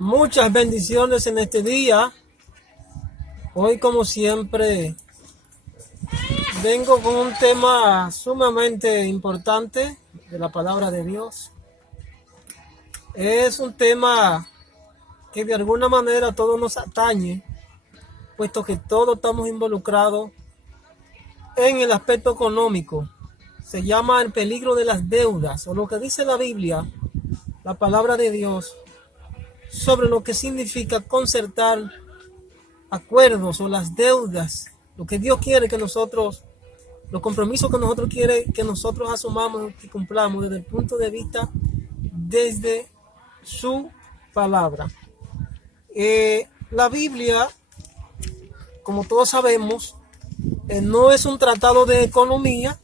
Muchas bendiciones en este día. Hoy, como siempre, vengo con un tema sumamente importante de la palabra de Dios. Es un tema que de alguna manera a todos nos atañe, puesto que todos estamos involucrados en el aspecto económico. Se llama el peligro de las deudas, o lo que dice la Biblia, la palabra de Dios, sobre lo que significa concertar acuerdos o las deudas, lo que Dios quiere que nosotros, los compromisos que nosotros quiere que nosotros asumamos y cumplamos desde el punto de vista, desde su palabra. La Biblia, como todos sabemos, no es un tratado de economía,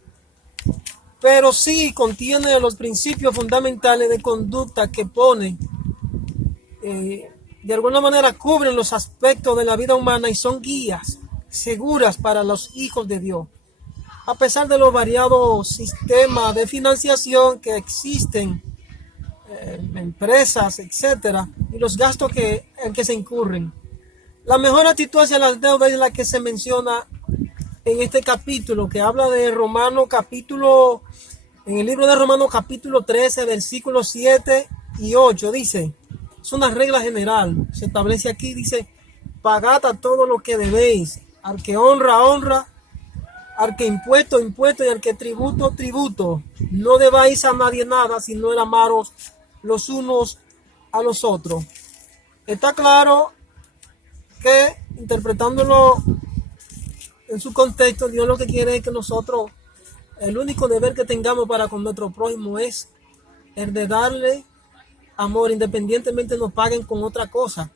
pero sí contiene los principios fundamentales de conducta que pone, de alguna manera cubren los aspectos de la vida humana y son guías seguras para los hijos de Dios. A pesar de los variados sistemas de financiación que existen, empresas, etcétera, y los gastos en que se incurren, la mejor actitud hacia las deudas es la que se menciona en este capítulo, que habla de Romanos capítulo, en el libro de Romanos capítulo 13, versículos 7 y 8, dice, es una regla general, se establece aquí, dice, pagad a todo lo que debéis, al que honra, honra, al que impuesto, impuesto, y al que tributo, tributo. No debáis a nadie nada, sino el amaros los unos a los otros. Está claro que, interpretándolo en su contexto, Dios lo que quiere es que nosotros, el único deber que tengamos para con nuestro prójimo es el de darle amor, independientemente nos paguen con otra cosa.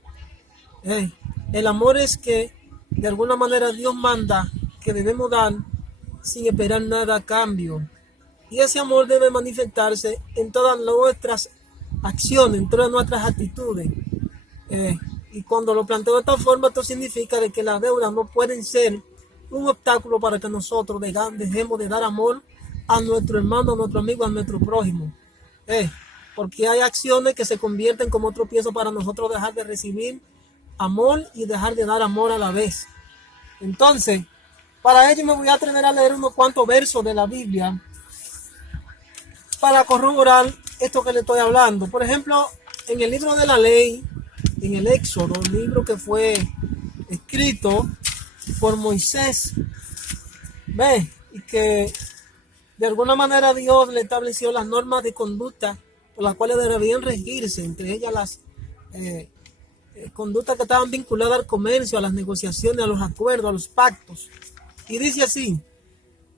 El amor es que de alguna manera Dios manda que debemos dar sin esperar nada a cambio. Y ese amor debe manifestarse en todas nuestras acciones, en todas nuestras actitudes. Y cuando lo planteo de esta forma, esto significa de que las deudas no pueden ser un obstáculo para que nosotros dejemos de dar amor a nuestro hermano, a nuestro amigo, a nuestro prójimo. Porque hay acciones que se convierten como tropiezo para nosotros dejar de recibir amor y dejar de dar amor a la vez. Entonces, para ello me voy a atrever a leer unos cuantos versos de la Biblia para corroborar esto que le estoy hablando. Por ejemplo, en el libro de la ley, en el Éxodo, un libro que fue escrito por Moisés, y que de alguna manera Dios le estableció las normas de conducta por las cuales debían regirse, entre ellas las conductas que estaban vinculadas al comercio, a las negociaciones, a los acuerdos, a los pactos. Y dice así,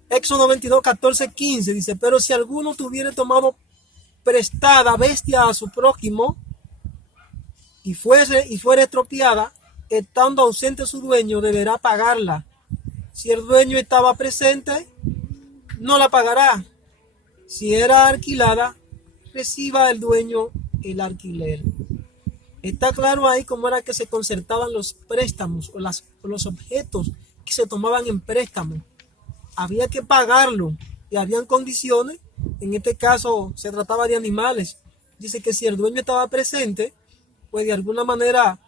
Éxodo 22, 14, 15, dice, pero si alguno tuviere tomado prestada bestia a su prójimo y fuere extropiada, estando ausente su dueño, deberá pagarla. Si el dueño estaba presente, no la pagará. Si era alquilada, reciba el dueño el alquiler. Está claro ahí cómo era que se concertaban los préstamos o los objetos que se tomaban en préstamo. Había que pagarlo y habían condiciones. En este caso se trataba de animales. Dice que si el dueño estaba presente, pues de alguna manera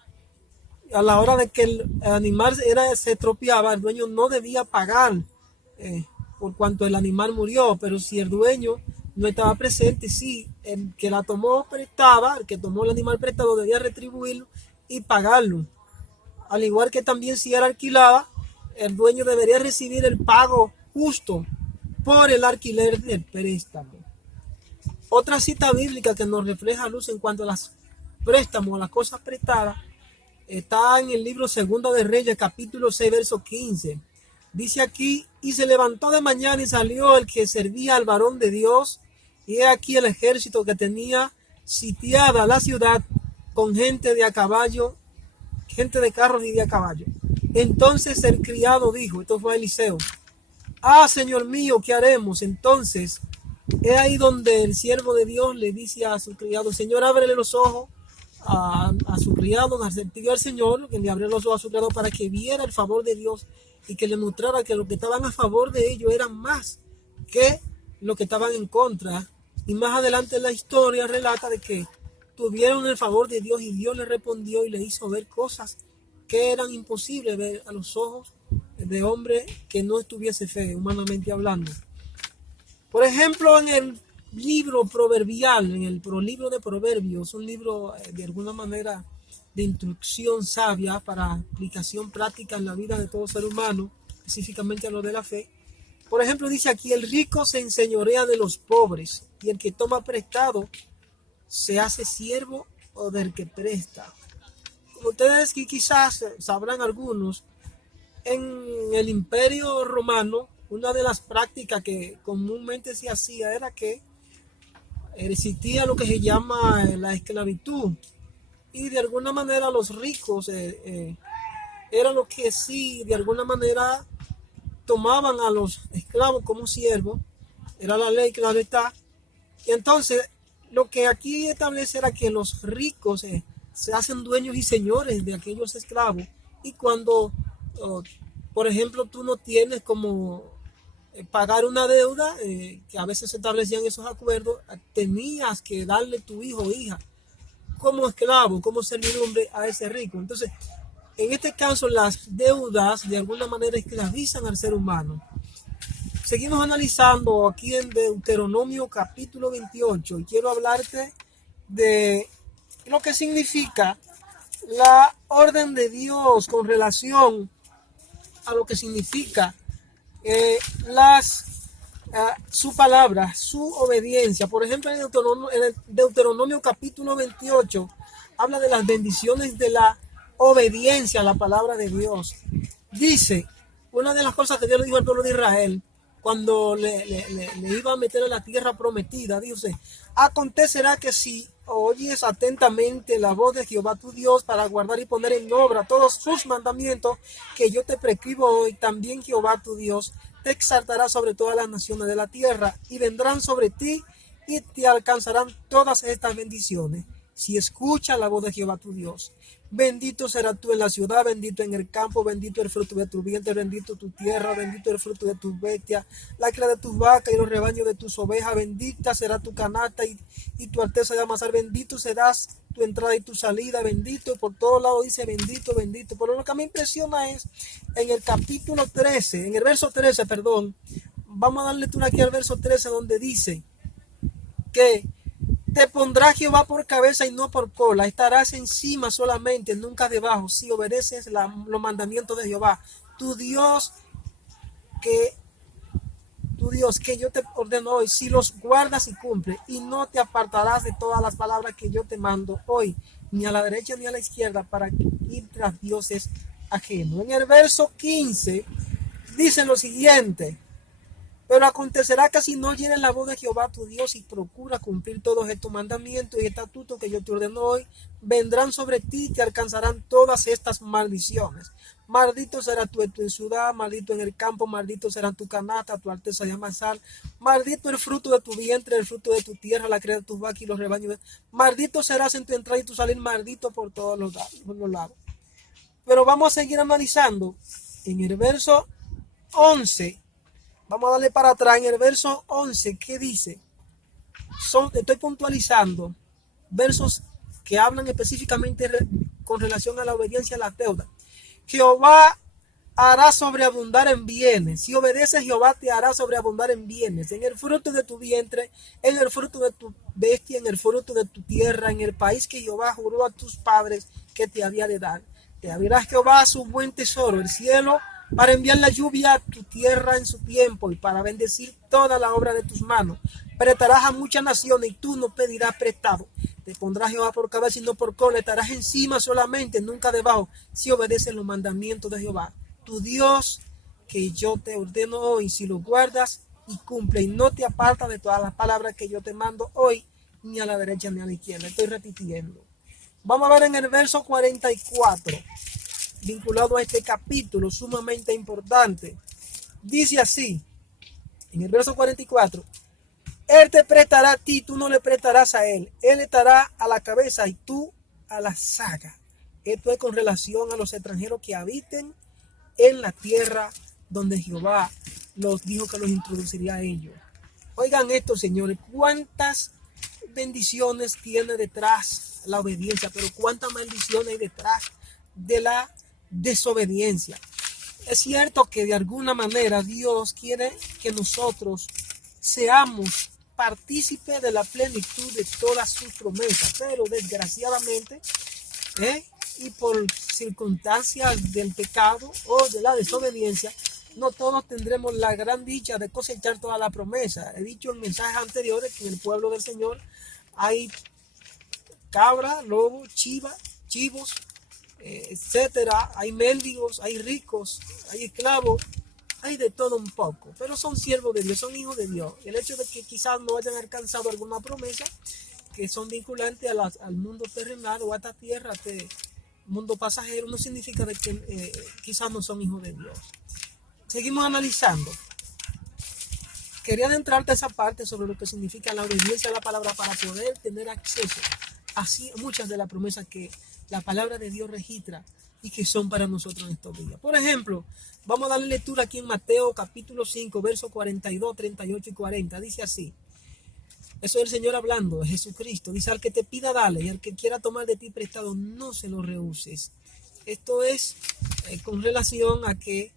a la hora de que el animal se estropeaba, el dueño no debía pagar por cuanto el animal murió. Pero si el dueño no estaba presente, sí, el que la tomó prestada, el que tomó el animal prestado debía retribuirlo y pagarlo. Al igual que también si era alquilada, el dueño debería recibir el pago justo por el alquiler del préstamo. Otra cita bíblica que nos refleja luz en cuanto a los préstamos, a las cosas prestadas, está en el libro Segundo de Reyes, capítulo 6, verso 15. Dice aquí, y se levantó de mañana y salió el que servía al varón de Dios, y he aquí el ejército que tenía sitiada la ciudad con gente de a caballo, gente de carros y de a caballo. Entonces el criado dijo, esto fue Eliseo, Señor mío, ¿qué haremos? Entonces, es ahí donde el siervo de Dios le dice a su criado, Señor, ábrele los ojos a su criado, pidió al Señor que le abriera los ojos a su criado para que viera el favor de Dios y que le mostrara que los que estaban a favor de ellos eran más que los que estaban en contra. Y más adelante en la historia relata de que tuvieron el favor de Dios y Dios le respondió y le hizo ver cosas que eran imposibles ver a los ojos de hombre que no tuviese fe, humanamente hablando. Por ejemplo, en el libro proverbial, en el libro de Proverbios, un libro de alguna manera de instrucción sabia para aplicación práctica en la vida de todo ser humano, específicamente a lo de la fe. Por ejemplo, dice aquí: el rico se enseñorea de los pobres, y el que toma prestado se hace siervo o del que presta. Como ustedes quizás sabrán algunos, en el Imperio Romano, una de las prácticas que comúnmente se hacía era que existía lo que se llama la esclavitud, y de alguna manera los ricos eran los que sí, de alguna manera tomaban a los esclavos como siervos. Era la ley, claro está. Y entonces lo que aquí establece era que los ricos se hacen dueños y señores de aquellos esclavos, y cuando por ejemplo tú no tienes como pagar una deuda, que a veces se establecían esos acuerdos, tenías que darle tu hijo o hija como esclavo, como servidumbre a ese rico. Entonces, en este caso, las deudas de alguna manera esclavizan al ser humano. Seguimos analizando aquí en Deuteronomio capítulo 28, y quiero hablarte de lo que significa la orden de Dios con relación a lo que significa su palabra, su obediencia. Por ejemplo, en Deuteronomio capítulo 28 habla de las bendiciones de la obediencia a la palabra de Dios. Dice, una de las cosas que Dios le dijo al pueblo de Israel cuando le iba a meter a la tierra prometida, dice: acontecerá que si oyes atentamente la voz de Jehová tu Dios para guardar y poner en obra todos sus mandamientos que yo te prescribo hoy, también Jehová tu Dios te exaltará sobre todas las naciones de la tierra, y vendrán sobre ti y te alcanzarán todas estas bendiciones si escuchas la voz de Jehová tu Dios. Bendito serás tú en la ciudad, bendito en el campo, bendito el fruto de tu vientre, bendito tu tierra, bendito el fruto de tus bestias, la cría de tus vacas y los rebaños de tus ovejas. Bendita será tu canasta y tu alteza de amasar. Bendito serás tu entrada y tu salida, bendito. Por todos lados dice bendito, bendito. Pero lo que me impresiona es en el capítulo 13, en el verso 13, perdón. Vamos a dar lectura aquí al verso 13, donde dice que te pondrá Jehová por cabeza y no por cola. Estarás encima solamente, nunca debajo, si obedeces los mandamientos de Jehová, tu Dios, que yo te ordeno hoy, si los guardas y cumples, y no te apartarás de todas las palabras que yo te mando hoy, ni a la derecha ni a la izquierda, para ir tras dioses ajenos. En el verso 15 dice lo siguiente: pero acontecerá que si no oyeres la voz de Jehová tu Dios y procura cumplir todos estos mandamientos y estatutos que yo te ordeno hoy, vendrán sobre ti y te alcanzarán todas estas maldiciones. Maldito serás tú en tu ciudad, maldito en el campo, maldito será tu canasta, tu alteza de amasar, maldito el fruto de tu vientre, el fruto de tu tierra, la cría de tus vacas y los rebaños. Maldito serás en tu entrada y tu salir, maldito por todos los lados. Pero vamos a seguir analizando en el verso 11. Vamos a darle para atrás en el verso 11, ¿qué dice? Estoy puntualizando versos que hablan específicamente con relación a la obediencia a la deuda. Jehová hará sobreabundar en bienes. Si obedeces, Jehová te hará sobreabundar en bienes, en el fruto de tu vientre, en el fruto de tu bestia, en el fruto de tu tierra, en el país que Jehová juró a tus padres que te había de dar. Te abrirá Jehová su buen tesoro, el cielo, para enviar la lluvia a tu tierra en su tiempo y para bendecir toda la obra de tus manos. Prestarás a muchas naciones y tú no pedirás prestado. Te pondrás Jehová por cabeza y no por cola. Estarás encima solamente, nunca debajo, si obedeces los mandamientos de Jehová tu Dios, que yo te ordeno hoy, si lo guardas y cumple y no te apartas de todas las palabras que yo te mando hoy, ni a la derecha ni a la izquierda. Estoy repitiendo. Vamos a ver en el verso 44, vinculado a este capítulo sumamente importante. Dice así, en el verso 44: Él te prestará a ti, tú no le prestarás a él. Él estará a la cabeza y tú a la saga. Esto es con relación a los extranjeros que habiten en la tierra donde Jehová los dijo que los introduciría a ellos. Oigan esto, señores, cuántas bendiciones tiene detrás la obediencia, pero cuántas maldiciones hay detrás de la desobediencia. Es cierto que de alguna manera Dios quiere que nosotros seamos partícipes de la plenitud de todas sus promesas, pero desgraciadamente, y por circunstancias del pecado o de la desobediencia, no todos tendremos la gran dicha de cosechar toda la promesa. He dicho en mensajes anteriores que en el pueblo del Señor hay cabra, lobo, chivos, etcétera. Hay mendigos, hay ricos, hay esclavos, hay de todo un poco, pero son siervos de Dios, son hijos de Dios. El hecho de que quizás no hayan alcanzado alguna promesa que son vinculantes al mundo terrenal o a esta tierra, a este mundo pasajero, no significa de que quizás no son hijos de Dios. Seguimos analizando. Quería adentrarte a esa parte sobre lo que significa la obediencia a la palabra para poder tener acceso a muchas de las promesas que la palabra de Dios registra y que son para nosotros en estos días. Por ejemplo, vamos a darle lectura aquí en Mateo capítulo 5, versos 42, 38 y 40. Dice así. Eso es el Señor hablando, Jesucristo. Dice, al que te pida, dale, y al que quiera tomar de ti prestado, no se lo rehuses. Esto es con relación a que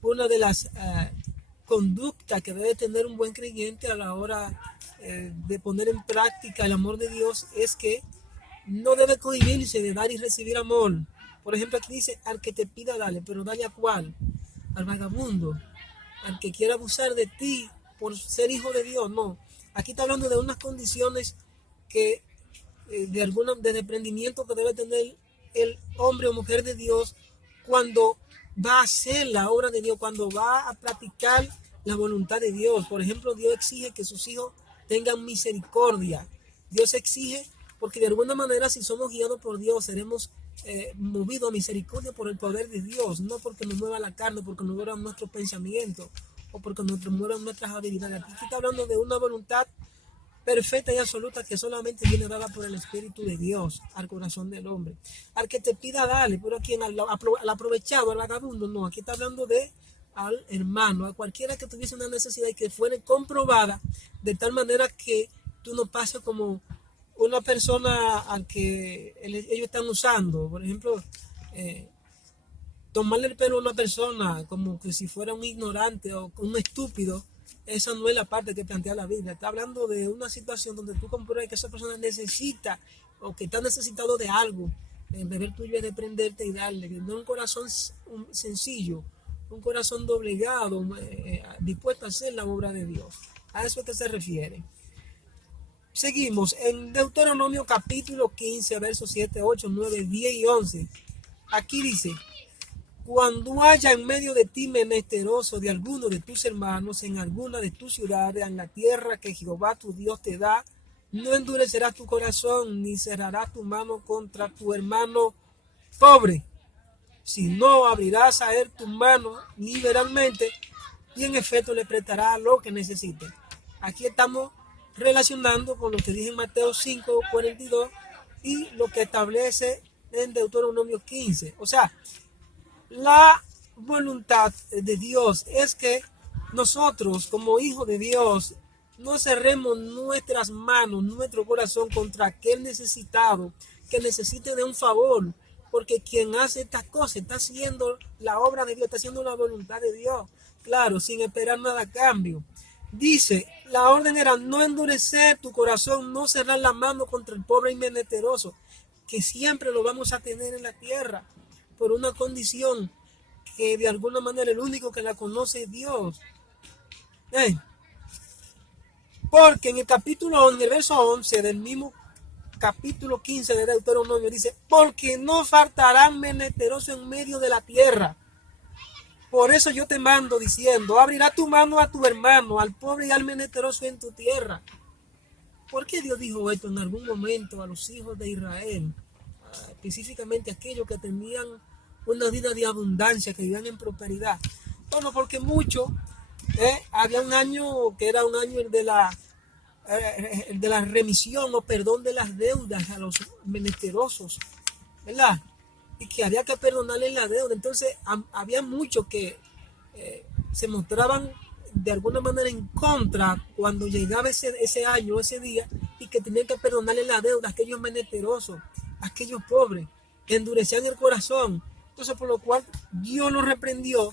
una de las conductas que debe tener un buen creyente a la hora de poner en práctica el amor de Dios es que no debe cohibirse de dar y recibir amor. Por ejemplo, aquí dice, al que te pida, dale, pero dale ¿a cuál? Al vagabundo, al que quiera abusar de ti por ser hijo de Dios, no. Aquí está hablando de unas condiciones que de desprendimiento que debe tener el hombre o mujer de Dios cuando va a hacer la obra de Dios, cuando va a practicar la voluntad de Dios. Por ejemplo, Dios exige que sus hijos tengan misericordia. Dios exige, porque de alguna manera si somos guiados por Dios, seremos movidos a misericordia por el poder de Dios, no porque nos mueva la carne, porque nos mueva nuestro pensamiento o porque nos muevan nuestras habilidades. Aquí está hablando de una voluntad perfecta y absoluta que solamente viene dada por el Espíritu de Dios al corazón del hombre. Al que te pida, dale, pero a quien al aprovechado, al vagabundo, no. Aquí está hablando de al hermano, a cualquiera que tuviese una necesidad y que fuera comprobada de tal manera que tú no pases como una persona al que ellos están usando. Por ejemplo, tomarle el pelo a una persona como que si fuera un ignorante o un estúpido, esa no es la parte que plantea la Biblia. Está hablando de una situación donde tú compruebas que esa persona necesita o que está necesitado de algo. El deber tuyo es de prenderte y darle. No un corazón sencillo, un corazón doblegado, dispuesto a hacer la obra de Dios. A eso es que se refiere. Seguimos en Deuteronomio capítulo 15, versos 7, 8, 9, 10 y 11. Aquí dice, cuando haya en medio de ti menesteroso de alguno de tus hermanos en alguna de tus ciudades, en la tierra que Jehová tu Dios te da, no endurecerás tu corazón, ni cerrarás tu mano contra tu hermano pobre, sino abrirás a él tu mano liberalmente y en efecto le prestarás lo que necesite. Aquí estamos relacionando con lo que dije en Mateo 5, 42 y lo que establece en Deuteronomio 15. O sea, la voluntad de Dios es que nosotros como hijos de Dios no cerremos nuestras manos, nuestro corazón contra aquel necesitado que necesite de un favor, porque quien hace estas cosas está haciendo la obra de Dios, está haciendo la voluntad de Dios, claro, sin esperar nada a cambio. Dice, la orden era no endurecer tu corazón, no cerrar la mano contra el pobre y menesteroso, que siempre lo vamos a tener en la tierra, por una condición que de alguna manera el único que la conoce es Dios. Porque en el verso 11 del mismo capítulo 15 de Deuteronomio dice, porque no faltarán menesterosos en medio de la tierra. Por eso yo te mando diciendo, abrirá tu mano a tu hermano, al pobre y al menesteroso en tu tierra. ¿Por qué Dios dijo esto en algún momento a los hijos de Israel? Específicamente aquellos que tenían una vida de abundancia, que vivían en prosperidad. Bueno, porque había un año que era un año de la remisión o perdón de las deudas a los menesterosos, ¿verdad? Y que había que perdonarles la deuda. Entonces había muchos que se mostraban de alguna manera en contra cuando llegaba ese año, ese día, y que tenían que perdonarle la deuda a aquellos menesterosos, a aquellos pobres, endurecían el corazón. Entonces, por lo cual Dios lo reprendió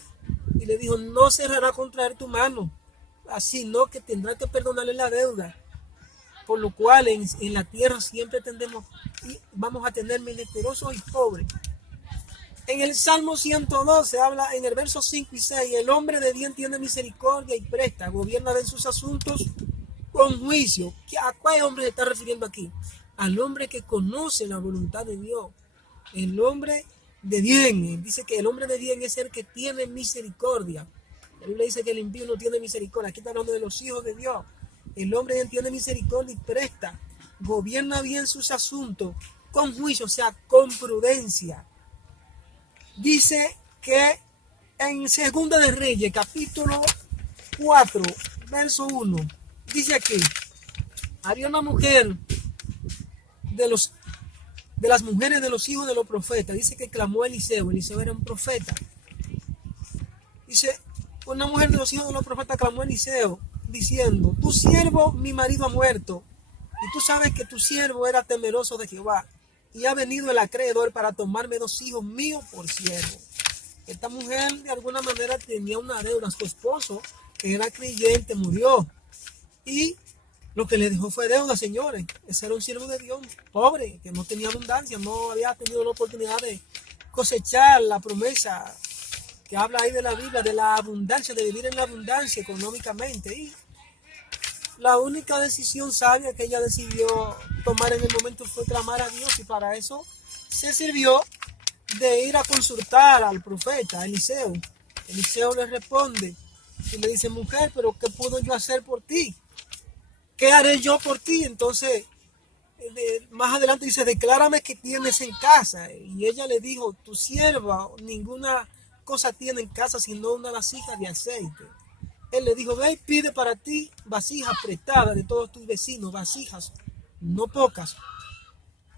y le dijo, no cerrará contra él tu mano, así no, que tendrá que perdonarle la deuda. Por lo cual en la tierra siempre tendremos y vamos a tener menesterosos y pobres. En el Salmo 112 habla en el verso 5 y 6, el hombre de bien tiene misericordia y presta, gobierna de sus asuntos con juicio. ¿A cuál hombre se está refiriendo aquí? Al hombre que conoce la voluntad de Dios. El hombre de bien, dice que el hombre de bien es el que tiene misericordia. La Biblia dice que el impío no tiene misericordia. Aquí está hablando de los hijos de Dios. El hombre de bien tiene misericordia y presta, gobierna bien sus asuntos con juicio, o sea, con prudencia. Dice que en Segunda de Reyes, capítulo 4, verso 1, dice aquí, había una mujer de las mujeres de los hijos de los profetas, dice que clamó a Eliseo. Eliseo era un profeta. Dice, una mujer de los hijos de los profetas clamó a Eliseo, diciendo, tu siervo, mi marido, ha muerto, y tú sabes que tu siervo era temeroso de Jehová, y ha venido el acreedor para tomarme 2 hijos míos por siervo. Esta mujer de alguna manera tenía una deuda. Su esposo, que era creyente, murió, y lo que le dejó fue deuda, señores. Ese era un siervo de Dios, pobre, que no tenía abundancia, no había tenido la oportunidad de cosechar la promesa que habla ahí de la Biblia, de la abundancia, de vivir en la abundancia económicamente. Y la única decisión sabia que ella decidió tomar en el momento fue clamar a Dios, y para eso se sirvió de ir a consultar al profeta Eliseo. Eliseo le responde y le dice, mujer, pero ¿qué puedo yo hacer por ti? ¿Qué haré yo por ti? Entonces, más adelante dice, declárame qué tienes en casa. Y ella le dijo, tu sierva ninguna cosa tiene en casa sino una vasija de aceite. Él le dijo, ve y pide para ti vasijas prestadas de todos tus vecinos, vasijas, no pocas.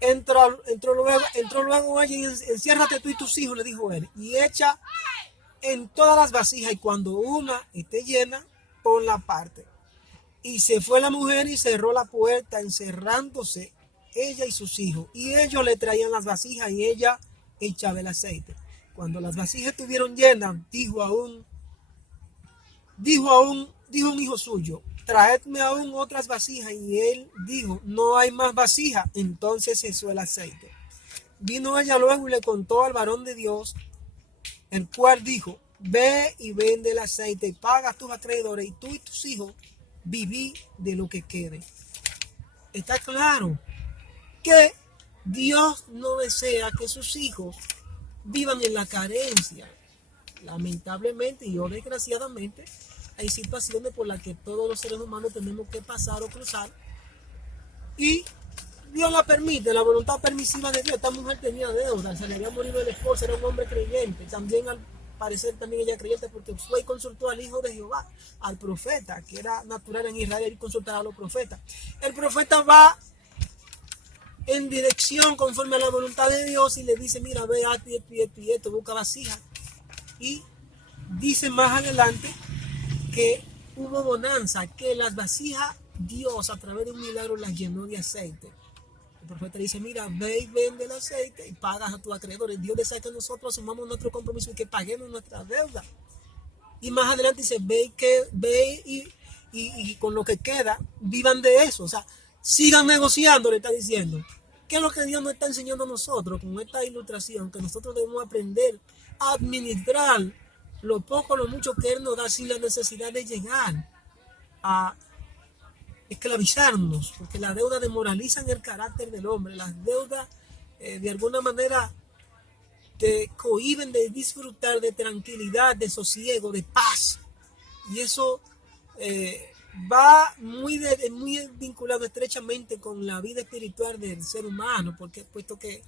Entró luego ella y enciérrate tú y tus hijos, le dijo él, y echa en todas las vasijas, y cuando una esté llena, ponla aparte. Y se fue la mujer y cerró la puerta, encerrándose ella y sus hijos. Y ellos le traían las vasijas y ella echaba el aceite. Cuando las vasijas estuvieron llenas, dijo un hijo suyo, traedme aún otras vasijas. Y él dijo, no hay más vasijas. Entonces cesó el aceite. Vino ella luego y le contó al varón de Dios, el cual dijo, ve y vende el aceite y paga a tus acreedores, y tú y tus hijos viví de lo que quede. Está claro que Dios no desea que sus hijos vivan en la carencia. Lamentablemente y o desgraciadamente hay situaciones por las que todos los seres humanos tenemos que pasar o cruzar, y Dios la permite, la voluntad permisiva de Dios. Esta mujer tenía deuda, se le había morido el esposo, era un hombre creyente, también al parecer también ella creyente, porque fue y consultó al hijo de Jehová, al profeta, que era natural en Israel, y consultar a los profetas. El profeta va en dirección conforme a la voluntad de Dios y le dice, mira, ve a esto, busca vasijas. Y dice más adelante que hubo bonanza, que las vasijas Dios a través de un milagro las llenó de aceite. El profeta dice, mira, ve y vende el aceite y pagas a tus acreedores. Dios desea que nosotros asumamos nuestro compromiso y que paguemos nuestra deuda. Y más adelante dice, ve y con lo que queda, vivan de eso. O sea, sigan negociando, le está diciendo. ¿Qué es lo que Dios nos está enseñando a nosotros con esta ilustración? Que nosotros debemos aprender a administrar lo poco, lo mucho que Él nos da sin la necesidad de llegar a esclavizarnos, porque las deudas desmoralizan el carácter del hombre. Las deudas de alguna manera te cohíben de disfrutar de tranquilidad, de sosiego, de paz, y eso va muy vinculado estrechamente con la vida espiritual del ser humano, porque puesto que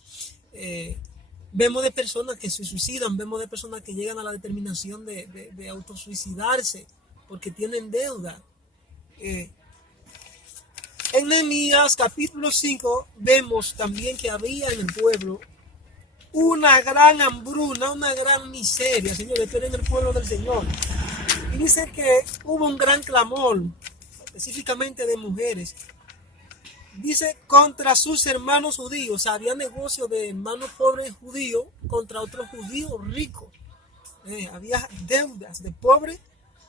vemos de personas que se suicidan, vemos de personas que llegan a la determinación de autosuicidarse porque tienen deuda. En Nehemías capítulo 5 vemos también que había en el pueblo una gran hambruna, una gran miseria, señores. Esto era en el pueblo del Señor. Y dice que hubo un gran clamor, específicamente de mujeres. Dice contra sus hermanos judíos. Había negocio de hermanos pobres judíos contra otros judíos ricos. Había deudas de pobres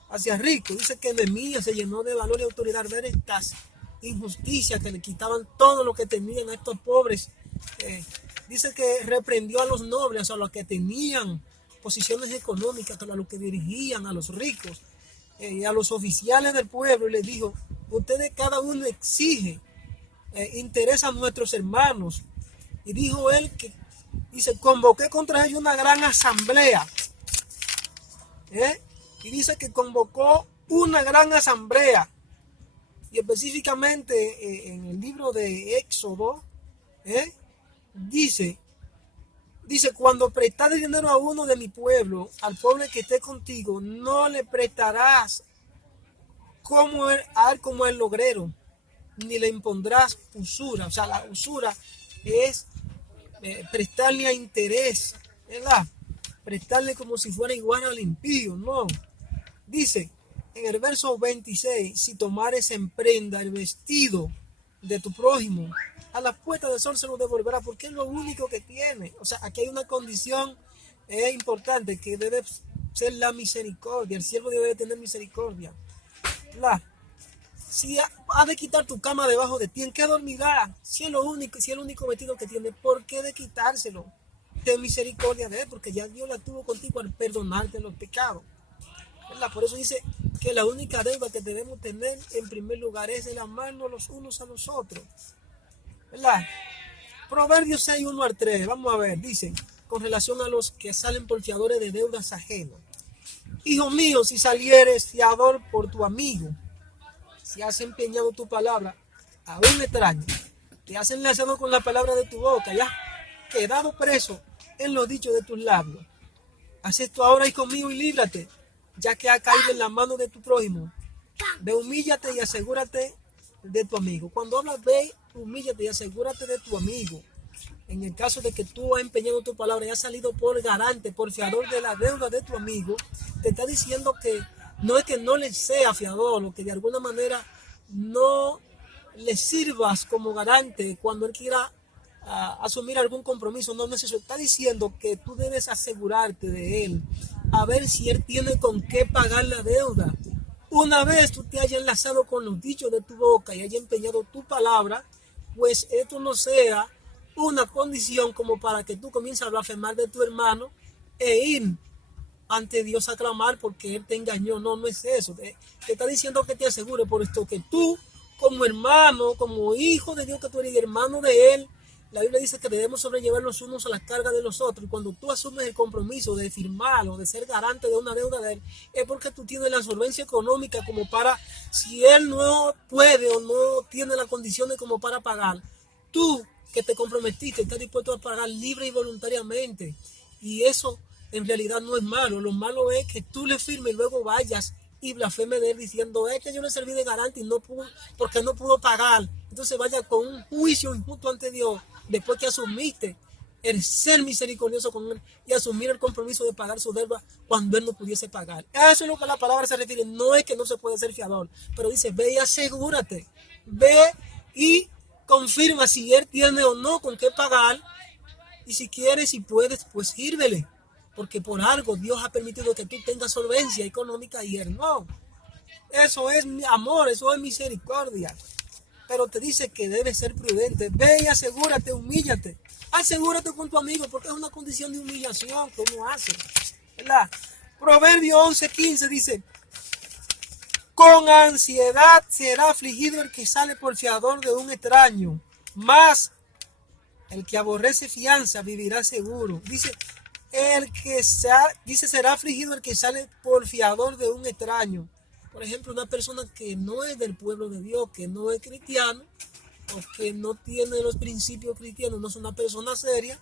hacia ricos. Dice que Nehemías se llenó de valor y autoridad ver estas injusticias que le quitaban todo lo que tenían a estos pobres. Dice que reprendió a los nobles, a los que tenían posiciones económicas, a los que dirigían a los ricos, y a los oficiales del pueblo, y les dijo: ustedes cada uno exige interesa a nuestros hermanos. Y dijo él que, dice, convoqué contra ellos una gran asamblea. Y dice que convocó una gran asamblea. Y específicamente en el libro de Éxodo, dice, cuando prestares dinero a uno de mi pueblo, al pueblo que esté contigo, no le prestarás como el logrero, ni le impondrás usura. O sea, la usura es prestarle a interés, ¿verdad? Prestarle como si fuera igual al impío, no. Dice en el verso 26, si tomares en prenda el vestido de tu prójimo, a la puesta del sol se lo devolverá, porque es lo único que tiene. O sea, aquí hay una condición importante, que debe ser la misericordia. El siervo debe tener misericordia. Si ha de quitar tu cama debajo de ti, ¿en qué dormirá? Si es el único vestido que tiene, ¿por qué de quitárselo? Ten misericordia de él, porque ya Dios la tuvo contigo al perdonarte los pecados, ¿verdad? Por eso dice que la única deuda que debemos tener en primer lugar es el amarnos los unos a los otros, ¿verdad? Proverbios 6, 1 al 3, vamos a ver, dice, con relación a los que salen por fiadores de deudas ajenas: hijo mío, si salieres fiador por tu amigo, si has empeñado tu palabra a un extraño, te has enlazado con la palabra de tu boca, y has quedado preso en los dichos de tus labios. Haz esto ahora, hijo mío, y líbrate, ya que ha caído en la mano de tu prójimo. Ve, humíllate y asegúrate de tu amigo. Cuando hablas, ve, humíllate y asegúrate de tu amigo. En el caso de que tú has empeñado tu palabra y has salido por garante, por fiador de la deuda de tu amigo, te está diciendo que no es que no le sea fiador, o que de alguna manera no le sirvas como garante cuando él quiera asumir algún compromiso. No es eso. Está diciendo que tú debes asegurarte de él, a ver si él tiene con qué pagar la deuda. Una vez tú te hayas enlazado con los dichos de tu boca y hayas empeñado tu palabra, pues esto no sea una condición como para que tú comiences a blasfemar de tu hermano e ir ante Dios a clamar porque él te engañó. No es eso. Te está diciendo que te asegure, por esto que tú, como hermano, como hijo de Dios que tú eres, hermano de él, la Biblia dice que debemos sobrellevar los unos a las cargas de los otros. Y cuando tú asumes el compromiso de firmar o de ser garante de una deuda de él, es porque tú tienes la solvencia económica como para, si él no puede o no tiene las condiciones como para pagar, tú que te comprometiste estás dispuesto a pagar libre y voluntariamente. Y eso en realidad no es malo. Lo malo es que tú le firmes y luego vayas y blasfeme de él diciendo: es que yo le serví de garante y no pudo, porque no pudo pagar. Entonces vaya con un juicio injusto ante Dios después que asumiste el ser misericordioso con él y asumir el compromiso de pagar su deuda cuando él no pudiese pagar. Eso es lo que la palabra se refiere. No es que no se puede ser fiador, pero dice: ve y asegúrate, ve y confirma si él tiene o no con qué pagar, y si quieres y puedes, pues sírvele, porque por algo Dios ha permitido que tú tengas solvencia económica y él no. Eso es amor, eso es misericordia. Pero te dice que debes ser prudente. Ve y asegúrate, humíllate. Asegúrate con tu amigo, porque es una condición de humillación que uno hace, ¿verdad? Proverbio 11:15 dice: con ansiedad será afligido el que sale por fiador de un extraño, mas el que aborrece fianza vivirá seguro. Dice, será afligido el que sale por fiador de un extraño. Por ejemplo, una persona que no es del pueblo de Dios, que no es cristiano, o que no tiene los principios cristianos, no es una persona seria,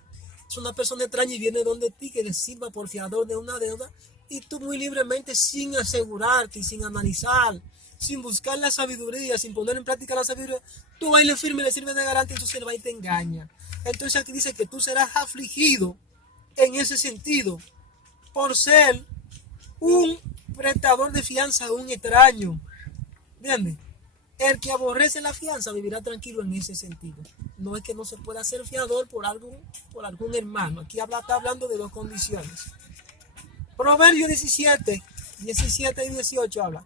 es una persona extraña y viene donde ti que le sirva por fiador de una deuda, y tú muy libremente, sin asegurarte y sin analizar, sin buscar la sabiduría, sin poner en práctica la sabiduría, tú vas y le firmes, le sirves de garante, entonces él va y te engaña. Entonces aquí dice que tú serás afligido en ese sentido por ser un prestador de fianza a un extraño. ¿Entiendes? El que aborrece la fianza vivirá tranquilo en ese sentido. No es que no se pueda ser fiador por algún hermano. Aquí está hablando de dos condiciones. Proverbios 17 y 18 habla.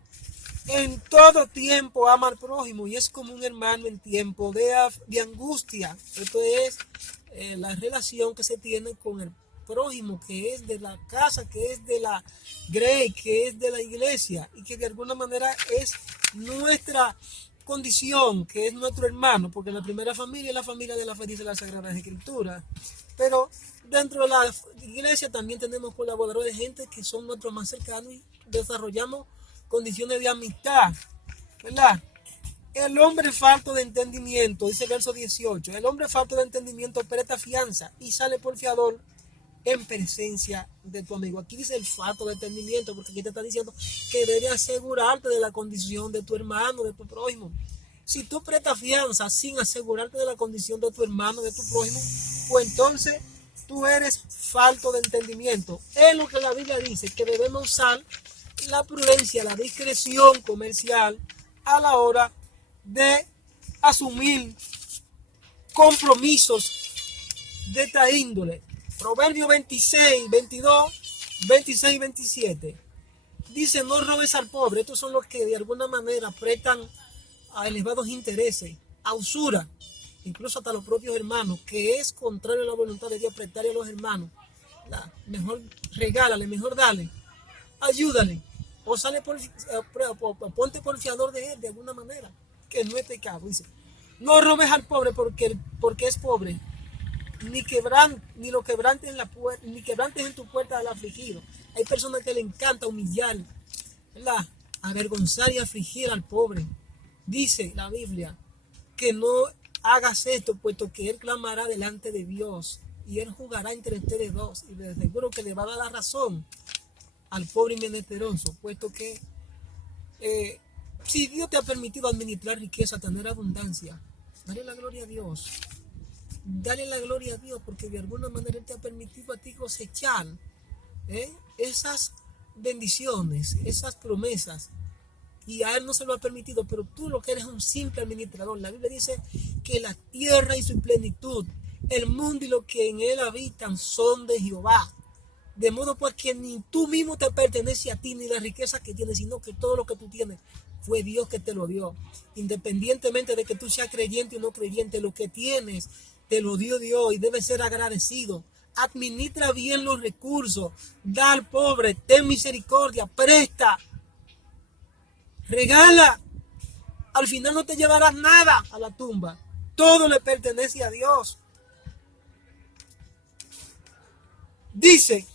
En todo tiempo ama al prójimo y es como un hermano en tiempo de angustia. Esto es la relación que se tiene con el prójimo, que es de la casa, que es de la grey, que es de la iglesia y que de alguna manera es nuestra condición, que es nuestro hermano, porque la primera familia es la familia de la fe, dice la Sagrada Escritura. Pero dentro de la iglesia también tenemos colaboradores de gente que son nuestros más cercanos y desarrollamos condiciones de amistad, ¿verdad? El hombre falto de entendimiento, dice el verso 18, el hombre falto de entendimiento presta fianza y sale por fiador en presencia de tu amigo. Aquí dice el falto de entendimiento, porque aquí te está diciendo que debes asegurarte de la condición de tu hermano, de tu prójimo. Si tú prestas fianza sin asegurarte de la condición de tu hermano, de tu prójimo, pues entonces tú eres falto de entendimiento. Es lo que la Biblia dice, que debemos usar la prudencia, la discreción comercial a la hora de asumir compromisos de esta índole. Proverbios 26, 22, 26 y 27. Dice, no robes al pobre. Estos son los que de alguna manera prestan a elevados intereses, a usura, incluso hasta los propios hermanos, que es contrario a la voluntad de Dios prestarle a los hermanos. Mejor regálale, mejor dale, ayúdale, o ponte por fiador de él de alguna manera, que no es pecado. Dice, no robes al pobre porque es pobre, ni lo quebrantes en tu puerta al afligido. Hay personas que le encanta humillar, ¿verdad? Avergonzar y afligir al pobre. Dice la Biblia que no hagas esto, puesto que él clamará delante de Dios y él jugará entre ustedes dos, y les aseguro que le va a dar la razón al pobre y menesteroso, puesto que si Dios te ha permitido administrar riqueza, tener abundancia, dale la gloria a Dios. Dale la gloria a Dios, porque de alguna manera Él te ha permitido a ti cosechar esas bendiciones, esas promesas, y a Él no se lo ha permitido, pero tú lo que eres un simple administrador. La Biblia dice que la tierra y su plenitud, el mundo y lo que en él habitan son de Jehová. De modo pues que ni tú mismo te pertenece a ti, ni la riqueza que tienes, sino que todo lo que tú tienes fue Dios que te lo dio. Independientemente de que tú seas creyente o no creyente, lo que tienes te lo dio Dios y debes ser agradecido. Administra bien los recursos, da al pobre, ten misericordia, presta, regala. Al final no te llevarás nada a la tumba. Todo le pertenece a Dios. Dice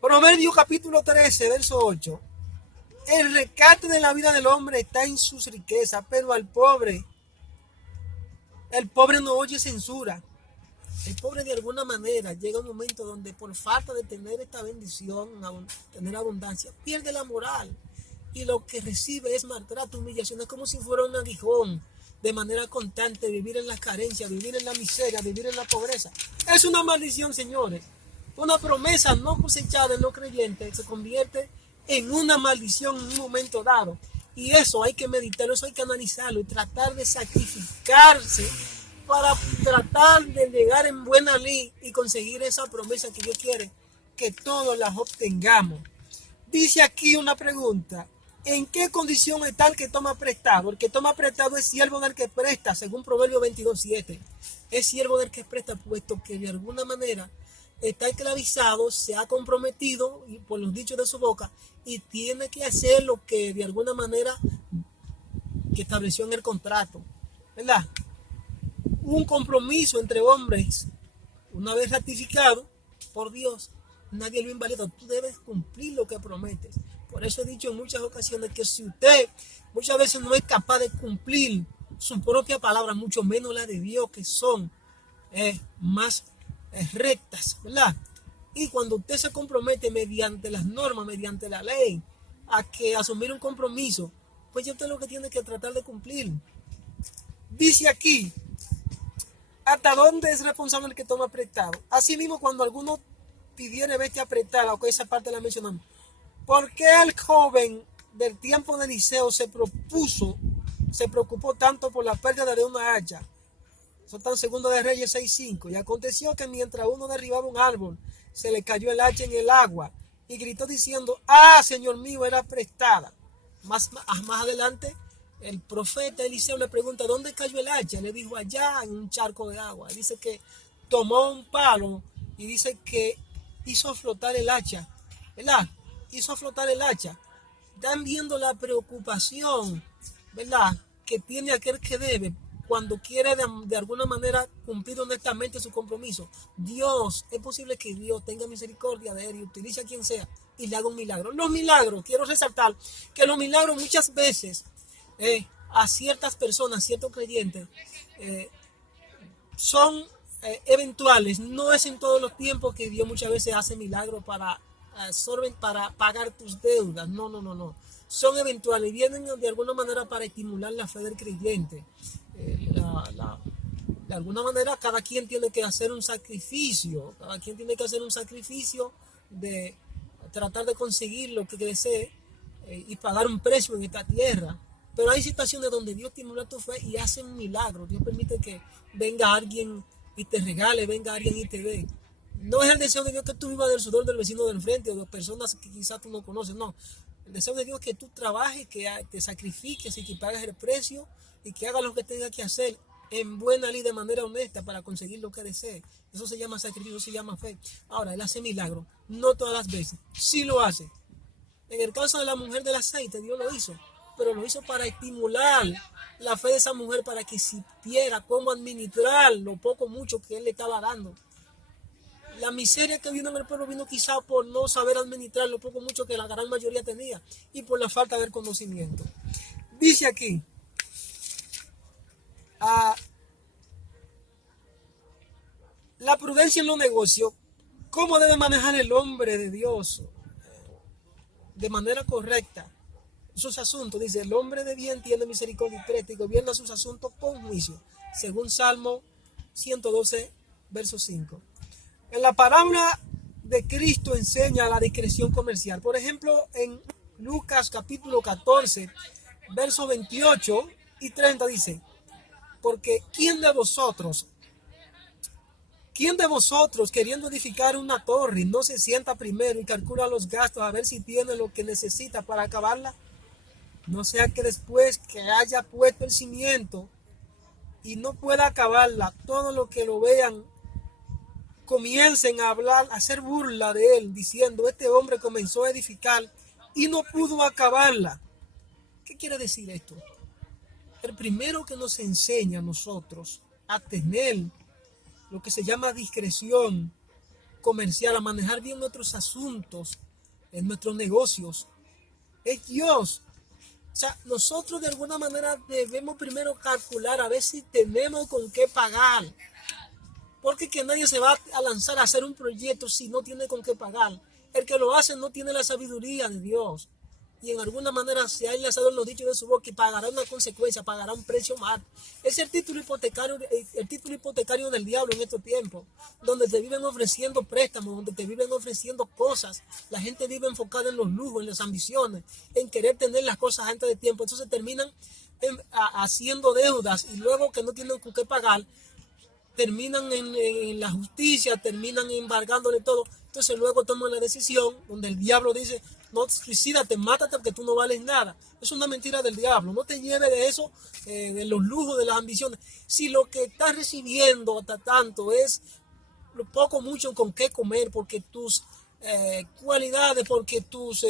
Proverbios capítulo 13, verso 8. El rescate de la vida del hombre está en sus riquezas, pero el pobre no oye censura. El pobre de alguna manera llega un momento donde por falta de tener esta bendición, tener abundancia, pierde la moral. Y lo que recibe es maltrato, humillación. Es como si fuera un aguijón, de manera constante, vivir en las carencias, vivir en la miseria, vivir en la pobreza. Es una maldición, señores. Una promesa no cosechada en los creyentes se convierte en una maldición en un momento dado. Y eso hay que meditarlo, eso hay que analizarlo y tratar de sacrificarse para tratar de llegar en buena ley y conseguir esa promesa que Dios quiere que todos las obtengamos. Dice aquí una pregunta: ¿en qué condición está el que toma prestado? El que toma prestado es siervo del que presta, según Proverbios 22:7. Es siervo del que presta, puesto que de alguna manera está esclavizado, se ha comprometido por los dichos de su boca y tiene que hacer lo que de alguna manera que estableció en el contrato, ¿verdad? Un compromiso entre hombres, una vez ratificado por Dios, nadie lo invalida. Tú debes cumplir lo que prometes. Por eso he dicho en muchas ocasiones que si usted muchas veces no es capaz de cumplir su propia palabra, mucho menos la de Dios, que son más rectas, ¿verdad? Y cuando usted se compromete mediante las normas, mediante la ley, a que asumir un compromiso, pues ya usted lo que tiene que tratar de cumplir. Dice aquí, ¿hasta dónde es responsable el que toma prestado? Asimismo, cuando alguno pidiere vete a prestar, aunque esa parte la mencionamos, ¿Por qué el joven del tiempo de Eliseo se preocupó tanto por la pérdida de una hacha? Eso está en Segundo de Reyes 6:5. Y aconteció que mientras uno derribaba un árbol, se le cayó el hacha en el agua y gritó diciendo: ¡Ah, Señor mío, era prestada! Más adelante, el profeta Eliseo le pregunta: ¿dónde cayó el hacha? Le dijo: allá en un charco de agua. Dice que tomó un palo y dice que hizo flotar el hacha, ¿verdad? Hizo flotar el hacha. Están viendo la preocupación, ¿verdad?, que tiene aquel que debe cuando quiere de alguna manera cumplir honestamente su compromiso. Dios, es posible que Dios tenga misericordia de él y utilice a quien sea y le haga un milagro. Los milagros, quiero resaltar que los milagros muchas veces a ciertas personas, ciertos creyentes, son eventuales. No es en todos los tiempos que Dios muchas veces hace milagros para pagar tus deudas. No. Son eventuales y vienen de alguna manera para estimular la fe del creyente. De alguna manera cada quien tiene que hacer un sacrificio. Cada quien tiene que hacer un sacrificio de tratar de conseguir lo que desee y pagar un precio en esta tierra. Pero hay situaciones donde Dios estimula tu fe y hace un milagro. Dios permite que venga alguien y te regale, venga alguien y te dé. No es el deseo de Dios que tú vivas del sudor del vecino del frente o de personas que quizás tú no conoces, no. El deseo de Dios es que tú trabajes, que te sacrifiques y que pagues el precio y que hagas lo que tengas que hacer en buena ley, de manera honesta, para conseguir lo que desees. Eso se llama sacrificio, se llama fe. Ahora, Él hace milagros, no todas las veces, sí lo hace. En el caso de la mujer del aceite, Dios lo hizo, pero lo hizo para estimular la fe de esa mujer, para que supiera cómo administrar lo poco mucho que Él le estaba dando. La miseria que vino en el pueblo vino quizá por no saber administrar lo poco mucho que la gran mayoría tenía y por la falta de conocimiento. Dice aquí, la prudencia en los negocios. ¿Cómo debe manejar el hombre de Dios de manera correcta sus asuntos? Dice: el hombre de bien tiene misericordia y presta y gobierna sus asuntos con juicio, según Salmo 112, verso 5. En la parábola de Cristo enseña la discreción comercial. Por ejemplo, en Lucas capítulo 14, versos 28 y 30 dice: porque ¿quién de vosotros, queriendo edificar una torre, no se sienta primero y calcula los gastos a ver si tiene lo que necesita para acabarla? No sea que después que haya puesto el cimiento y no pueda acabarla, todos los que lo vean comiencen a hablar, a hacer burla de él, diciendo: este hombre comenzó a edificar y no pudo acabarla. ¿Qué quiere decir esto? El primero que nos enseña a nosotros a tener lo que se llama discreción comercial, a manejar bien nuestros asuntos en nuestros negocios, es Dios. O sea, nosotros de alguna manera debemos primero calcular a ver si tenemos con qué pagar. Porque que nadie se va a lanzar a hacer un proyecto si no tiene con qué pagar. El que lo hace no tiene la sabiduría de Dios. Y en alguna manera se ha enlazado en los dichos de su boca y pagará una consecuencia, pagará un precio más. Es el título hipotecario del diablo en estos tiempos, donde te viven ofreciendo préstamos, donde te viven ofreciendo cosas. La gente vive enfocada en los lujos, en las ambiciones, en querer tener las cosas antes de tiempo. Entonces terminan haciendo deudas y luego que no tienen con qué pagar, terminan en la justicia, terminan embargándole todo. Entonces luego toman la decisión donde el diablo dice: no, suicídate, mátate porque tú no vales nada. Es una mentira del diablo. No te lleves de eso, de los lujos, de las ambiciones. Si lo que estás recibiendo hasta tanto es lo poco mucho con qué comer, porque tus cualidades, porque tus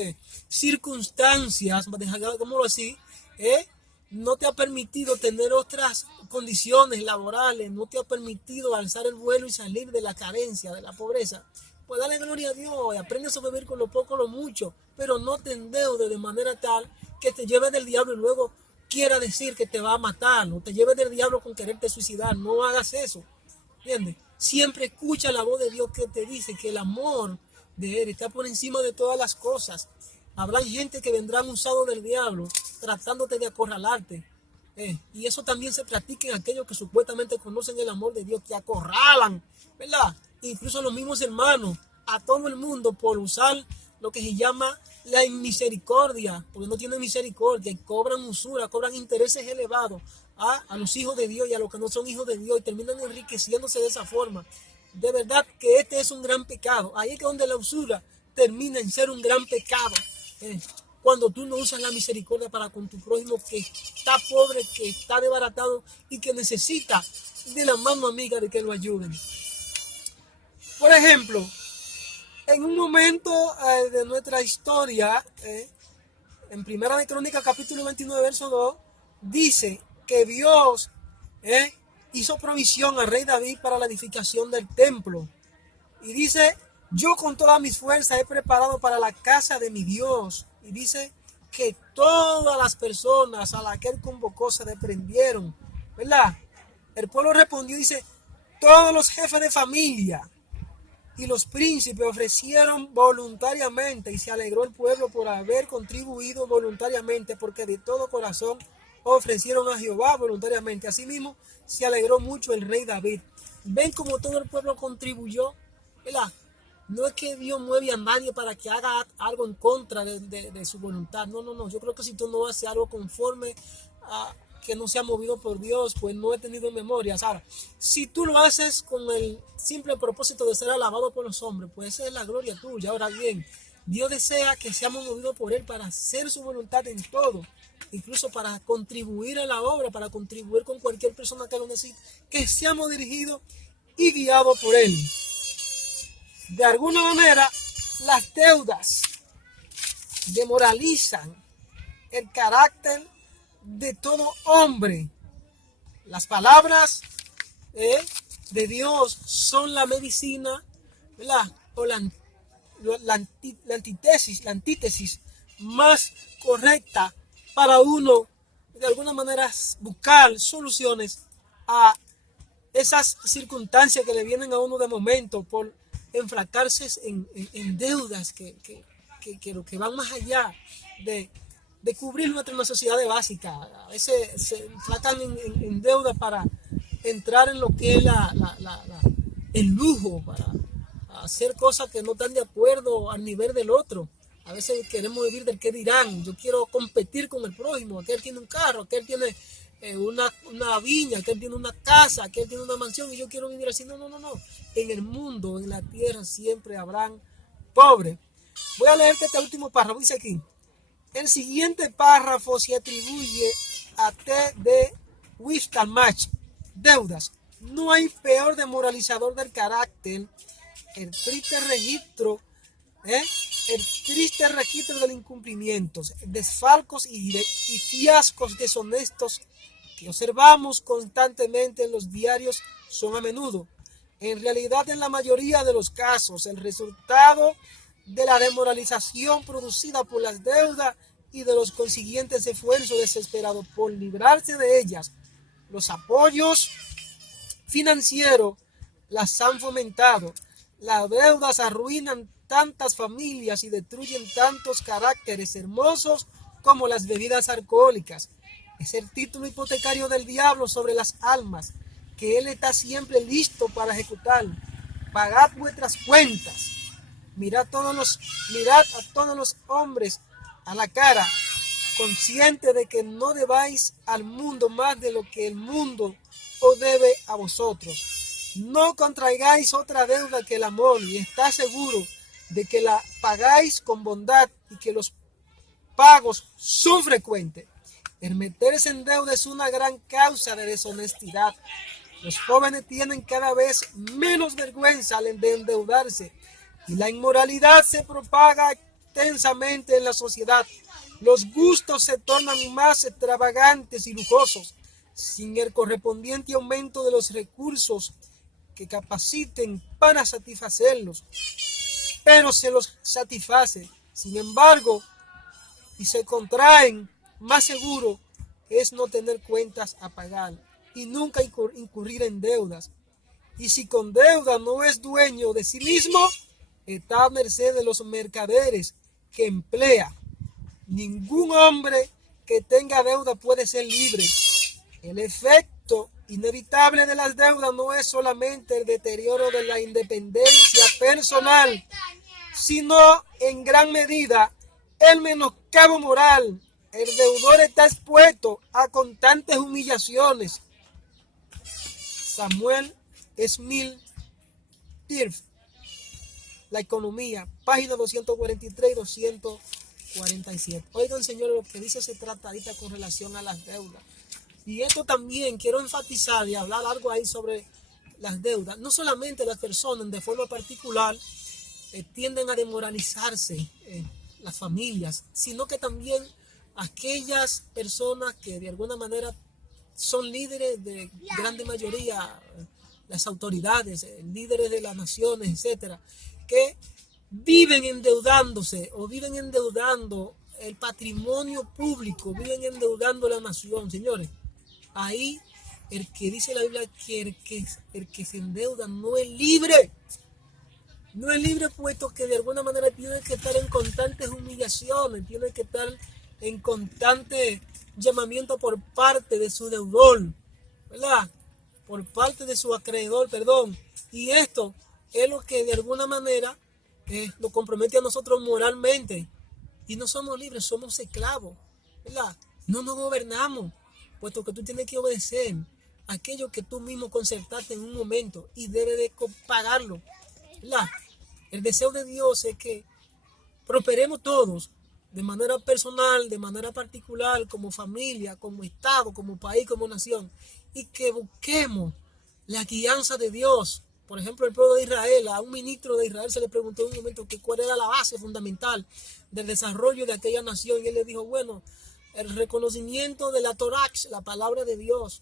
circunstancias, digámoslo así, no te ha permitido tener otras condiciones laborales, no te ha permitido alzar el vuelo y salir de la carencia, de la pobreza, pues dale gloria a Dios y aprende a sobrevivir con lo poco o lo mucho, pero no te endeudes de manera tal que te lleve del diablo y luego quiera decir que te va a matar, no te lleves del diablo con quererte suicidar. No hagas eso, ¿entiendes? Siempre escucha la voz de Dios que te dice que el amor de Él está por encima de todas las cosas. Habrá gente que vendrán usados del diablo tratándote de acorralarte. Y eso también se practica en aquellos que supuestamente conocen el amor de Dios, que acorralan, ¿verdad? Incluso los mismos hermanos, a todo el mundo por usar lo que se llama la misericordia, porque no tienen misericordia y cobran usura, cobran intereses elevados a los hijos de Dios y a los que no son hijos de Dios y terminan enriqueciéndose de esa forma. De verdad que este es un gran pecado. Ahí es donde la usura termina en ser un gran pecado. Cuando tú no usas la misericordia para con tu prójimo que está pobre, que está desbaratado y que necesita de la mano amiga de que lo ayuden. Por ejemplo, en un momento de nuestra historia, en Primera de Crónicas, capítulo 29, verso 2, dice que Dios hizo provisión al rey David para la edificación del templo. Y dice, yo con todas mis fuerzas he preparado para la casa de mi Dios. Y dice que todas las personas a las que él convocó se desprendieron, ¿verdad? El pueblo respondió y dice, todos los jefes de familia y los príncipes ofrecieron voluntariamente, y se alegró el pueblo por haber contribuido voluntariamente, porque de todo corazón ofrecieron a Jehová voluntariamente. Asimismo, se alegró mucho el rey David. ¿Ven cómo todo el pueblo contribuyó? ¿Verdad? No es que Dios mueve a nadie para que haga algo en contra de su voluntad. No. Yo creo que si tú no haces algo conforme a que no sea movido por Dios, pues no he tenido memoria. Ahora, si tú lo haces con el simple propósito de ser alabado por los hombres, pues esa es la gloria tuya. Ahora bien, Dios desea que seamos movidos por Él para hacer su voluntad en todo, incluso para contribuir a la obra, para contribuir con cualquier persona que lo necesite, que seamos dirigidos y guiados por Él. De alguna manera, las deudas demoralizan el carácter de todo hombre. Las palabras de Dios son la medicina, ¿verdad? O la antítesis más correcta para uno, de alguna manera, buscar soluciones a esas circunstancias que le vienen a uno de momento por enfrascarse en deudas que van más allá de cubrir nuestras necesidades básicas. A veces se enfrascan en deuda para entrar en lo que es el lujo, para hacer cosas que no están de acuerdo al nivel del otro. A veces queremos vivir del qué dirán. Yo quiero competir con el prójimo. Aquel tiene un carro, aquel tiene una viña, aquel tiene una casa, aquel tiene una mansión y yo quiero vivir así. No. En el mundo, en la tierra, siempre habrán pobres. Voy a leerte este último párrafo. Dice aquí, el siguiente párrafo se atribuye a T.D. Wistamach. Deudas. No hay peor demoralizador del carácter. El triste registro del incumplimiento, desfalcos y fiascos deshonestos que observamos constantemente en los diarios son a menudo, en realidad en la mayoría de los casos, el resultado de la demoralización producida por las deudas y de los consiguientes esfuerzos desesperados por librarse de ellas. Los apoyos financieros las han fomentado. Las deudas arruinan tantas familias y destruyen tantos caracteres hermosos como las bebidas alcohólicas. Es el título hipotecario del diablo sobre las almas, que él está siempre listo para ejecutar. Pagad vuestras cuentas. Mirad a todos los hombres a la cara, consciente de que no debáis al mundo más de lo que el mundo os debe a vosotros. No contraigáis otra deuda que el amor, y está seguro de que la pagáis con bondad y que los pagos son frecuentes. El meterse en deuda es una gran causa de deshonestidad. Los jóvenes tienen cada vez menos vergüenza al endeudarse y la inmoralidad se propaga extensamente en la sociedad. Los gustos se tornan más extravagantes y lujosos, sin el correspondiente aumento de los recursos que capaciten para satisfacerlos. Pero se los satisface, sin embargo, y se contraen, más seguro es no tener cuentas a pagar y nunca incurrir en deudas. Y si con deuda no es dueño de sí mismo, está a merced de los mercaderes que emplea. Ningún hombre que tenga deuda puede ser libre. El efecto inevitable de las deudas no es solamente el deterioro de la independencia personal, sino en gran medida el menoscabo moral. El deudor está expuesto a constantes humillaciones. Samuel Smith Tirf, La economía, página 243 y 247. Oigan, señores, lo que dice se trata ahorita con relación a las deudas. Y esto también quiero enfatizar y hablar algo ahí sobre las deudas. No solamente las personas de forma particular tienden a desmoralizarse, las familias, sino que también aquellas personas que de alguna manera son líderes de grande mayoría, las autoridades, líderes de las naciones, etcétera, que viven endeudándose o viven endeudando el patrimonio público, viven endeudando la nación, señores. Ahí el que dice la Biblia que el que se endeuda no es libre. No es libre, puesto que de alguna manera tiene que estar en constantes humillaciones, tiene que estar en constante llamamiento por parte de su deudor, ¿verdad? Por parte de su acreedor, perdón. Y esto es lo que de alguna manera nos compromete a nosotros moralmente. Y no somos libres, somos esclavos, ¿verdad? No nos gobernamos, puesto que tú tienes que obedecer aquello que tú mismo concertaste en un momento y debes de pagarlo, ¿verdad? El deseo de Dios es que prosperemos todos, de manera personal, de manera particular, como familia, como Estado, como país, como nación, y que busquemos la guianza de Dios. Por ejemplo, el pueblo de Israel, a un ministro de Israel se le preguntó en un momento que cuál era la base fundamental del desarrollo de aquella nación, y él le dijo, bueno, el reconocimiento de la Torá, la palabra de Dios,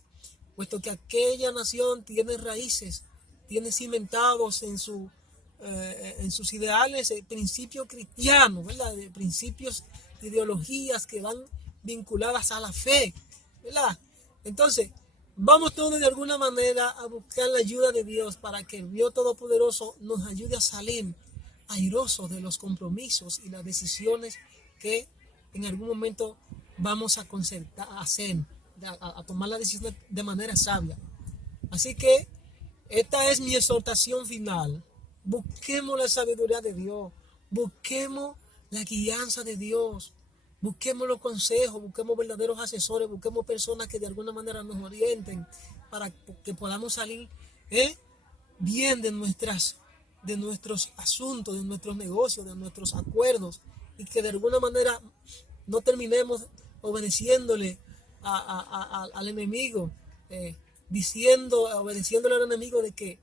puesto que aquella nación tiene raíces, tiene cimentados en sus ideales, principios cristianos, ¿verdad? Principios, ideologías que van vinculadas a la fe, ¿verdad? Entonces, vamos todos de alguna manera a buscar la ayuda de Dios para que el Dios Todopoderoso nos ayude a salir airosos de los compromisos y las decisiones que en algún momento vamos a concertar, a hacer, a tomar la decisión de manera sabia. Así que esta es mi exhortación final. Busquemos la sabiduría de Dios, busquemos la guianza de Dios, busquemos los consejos, busquemos verdaderos asesores, busquemos personas que de alguna manera nos orienten para que podamos salir bien de nuestros asuntos, de nuestros negocios, de nuestros acuerdos, y que de alguna manera no terminemos obedeciéndole al enemigo, obedeciéndole al enemigo de que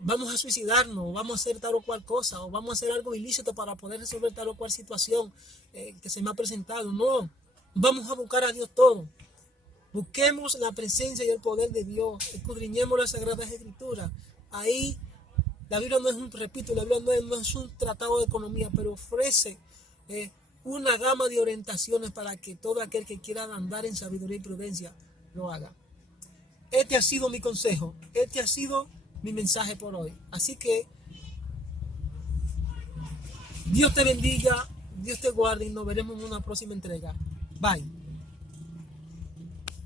vamos a suicidarnos, vamos a hacer tal o cual cosa, o vamos a hacer algo ilícito para poder resolver tal o cual situación que se me ha presentado. No, vamos a buscar a Dios todo. Busquemos la presencia y el poder de Dios, escudriñemos las Sagradas Escrituras. Ahí la Biblia no es la Biblia no es un tratado de economía, pero ofrece una gama de orientaciones para que todo aquel que quiera andar en sabiduría y prudencia lo haga. Este ha sido mi consejo, este ha sido mi mensaje por hoy. Así que Dios te bendiga, Dios te guarde y nos veremos en una próxima entrega. Bye.